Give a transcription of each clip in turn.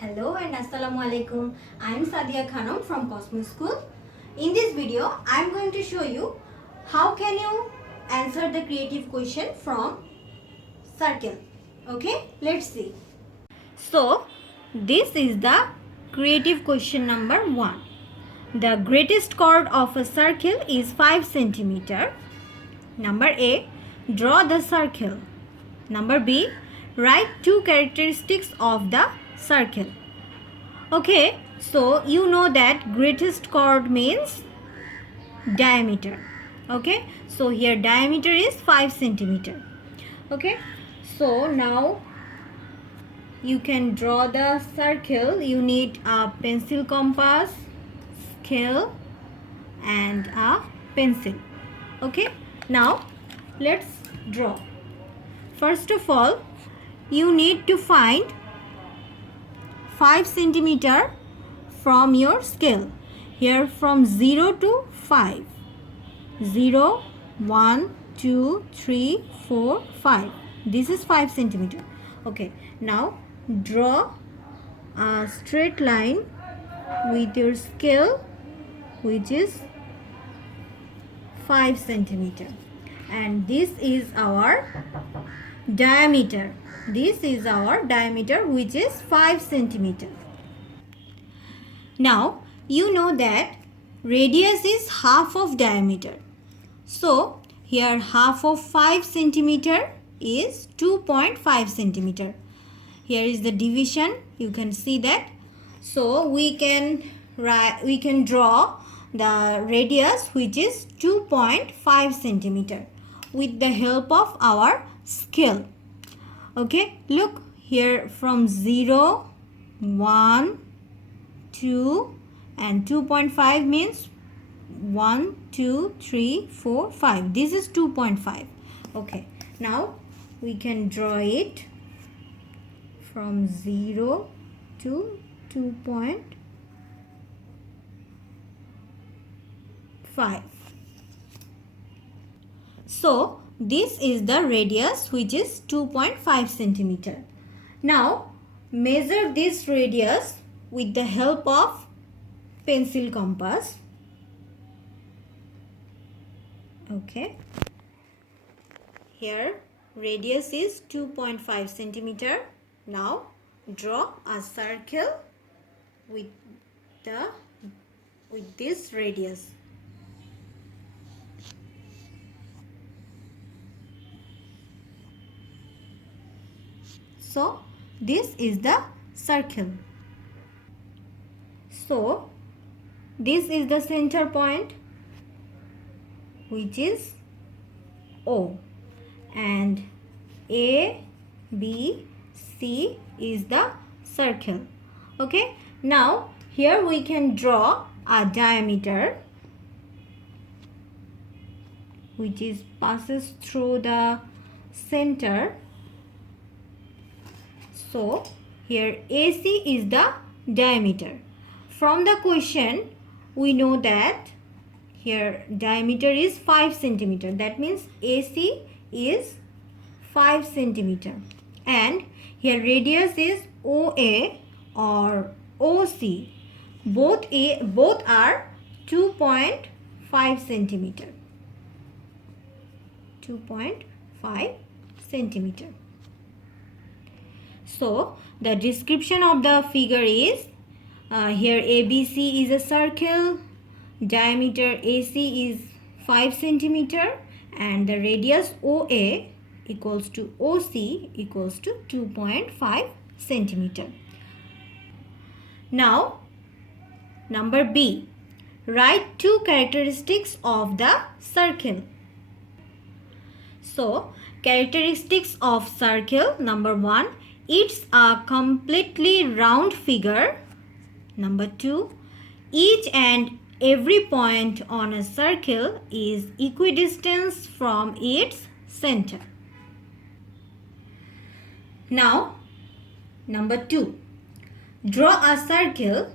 Hello and Assalamu alaikum. I am Sadia Khanum from Cosmo School. In this video, I am going to show you how can you answer the creative question from circle. Okay, let's see. So, this is the creative question number 1. The greatest chord of a circle is 5 centimeter. Number A, draw the circle. Number B, write 2 characteristics of the circle. Okay, so you know that greatest chord means diameter. Okay, so here diameter is 5 centimeter. Okay, so now you can draw the circle. You need a pencil compass, scale and a pencil. Okay, now let's draw. First of all, you need to find 5 centimeter from your scale. Here from 0 to 5. 0, 1, 2, 3, 4, 5. This is 5 centimeter. Okay, now draw a straight line with your scale, which is 5 centimeter. And this is our diameter. This is our diameter, which is 5 centimeter. Now you know that radius is half of diameter. So here half of 5 centimeter is 2.5 centimeter. Here is the division. You can see that. So we can draw the radius, which is 2.5 centimeter with the help of our scale. Okay, look here from 0, 1, 2 and 2.5 means 1, 2, 3, 4, 5. This is 2.5. Okay, now we can draw it from 0 to 2.5. So this is the radius, which is 2.5 centimeter. Now measure this radius with the help of pencil compass. Okay, here radius is 2.5 centimeter. Now draw a circle with this radius. So this is the circle. So this is the center point, which is O, and A, B, C is the circle. Okay, now here we can draw a diameter, which is passes through the center. So here AC is the diameter. From the question we know that here diameter is 5 centimeter. That means AC is 5 centimeter. And here radius is OA or OC. Both are 2.5 centimeter. 2.5 centimeter. So the description of the figure is here ABC is a circle, diameter AC is 5 centimeter and the radius OA equals to OC equals to 2.5 centimeter. Now number B, write 2 characteristics of the circle. So characteristics of circle, number 1, it's a completely round figure. Number 2, each and every point on a circle is equidistant from its center. Now, number 2, draw a circle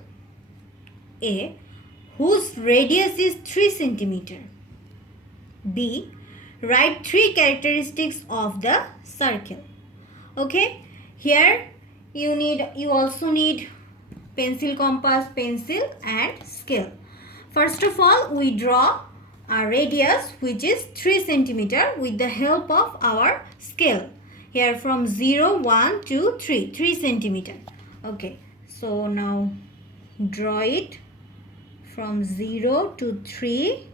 A whose radius is 3 centimeter. B, write 3 characteristics of the circle. Okay, here you also need pencil, compass, pencil and scale. First of all, we draw a radius which is 3 centimeter with the help of our scale. Here from 0, 1, 2, 3, 3 centimeter. Okay, so now draw it from 0 to 3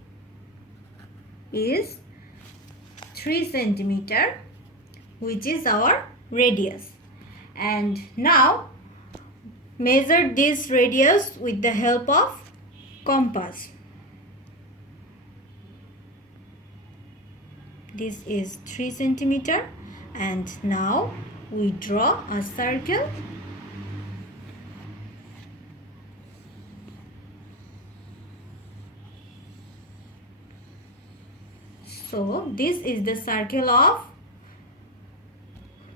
is 3 centimeter, which is our radius. And now measure this radius with the help of compass. This is 3 centimeter, and now we draw a circle. So this is the circle of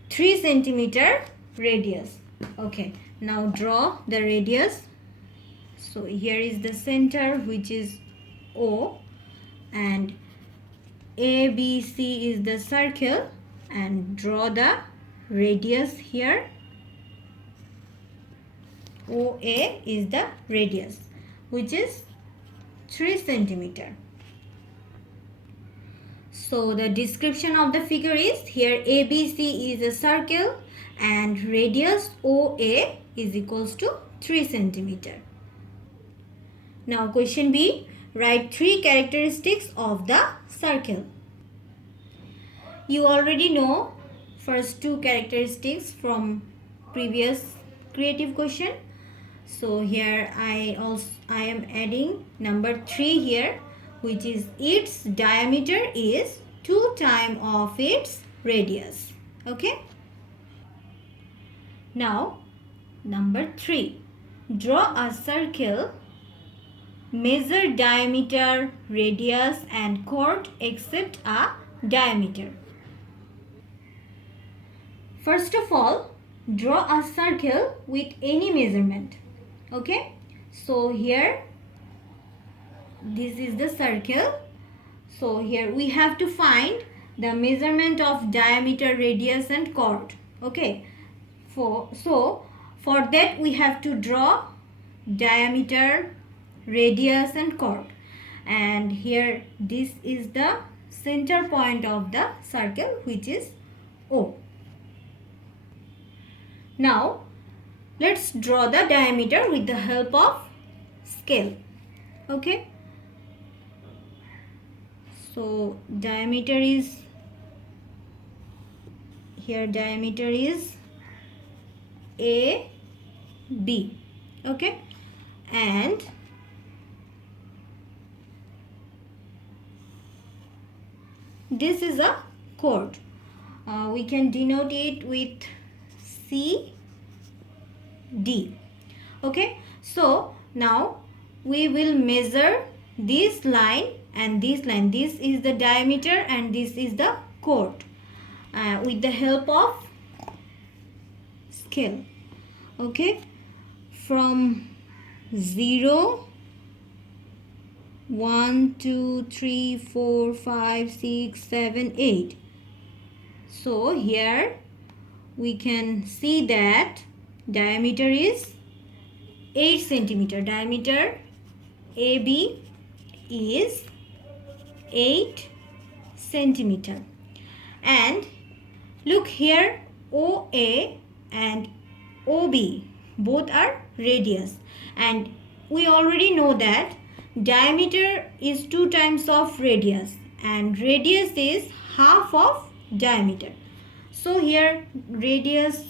3 centimeter radius. Okay, now draw the radius. So here is the center, which is O, and ABC is the circle, and draw the radius here. OA is the radius, which is 3 centimeter. So the description of the figure is, here ABC is a circle and radius OA is equals to 3 centimeter. Now question B, write 3 characteristics of the circle. You already know first 2 characteristics from previous creative question. So here I am adding number 3 here, which is its diameter is 2 times of its radius. Okay. Now number 3, draw a circle, measure diameter, radius and chord except a diameter. First of all, draw a circle with any measurement. Okay, so here this is the circle. So here we have to find the measurement of diameter, radius and chord. Okay, for that we have to draw diameter, radius and chord, and here this is the center point of the circle, which is O. Now let's draw the diameter with the help of scale. Okay, so diameter is, here diameter is AB. Okay, and this is a chord. We can denote it with CD. Okay, so now we will measure this line and this line. This is the diameter and this is the chord with the help of scale. Okay, from 0, 1, 2, 3, 4, 5, 6, 7, 8. So here we can see that diameter is 8 centimeter. Diameter AB is 8 centimeter. And look here, OA and OB both are radius, and we already know that diameter is 2 times of radius and radius is half of diameter. So here radius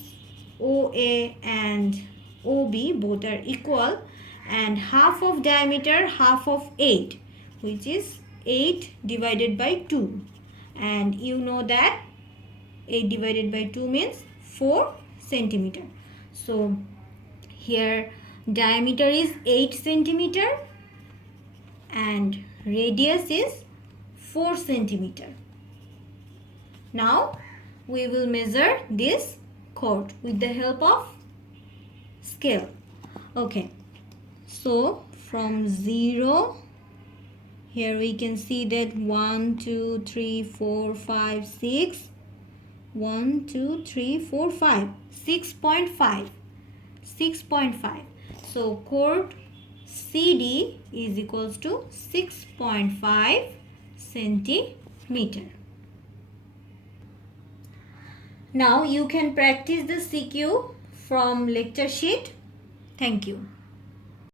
OA and OB both are equal, and half of diameter, half of 8, which is 8 divided by 2, and you know that 8 divided by 2 means 4 centimeter. So here diameter is 8 centimeter and radius is 4 centimeter. Now we will measure this chord with the help of scale. Okay, so from 0, here we can see that 1, 2, 3, 4, 5, 6, 1, 2, 3, 4, 5. 6.5. 6.5. So chord CD is equals to 6.5 centimeter. Now you can practice the CQ from lecture sheet. Thank you.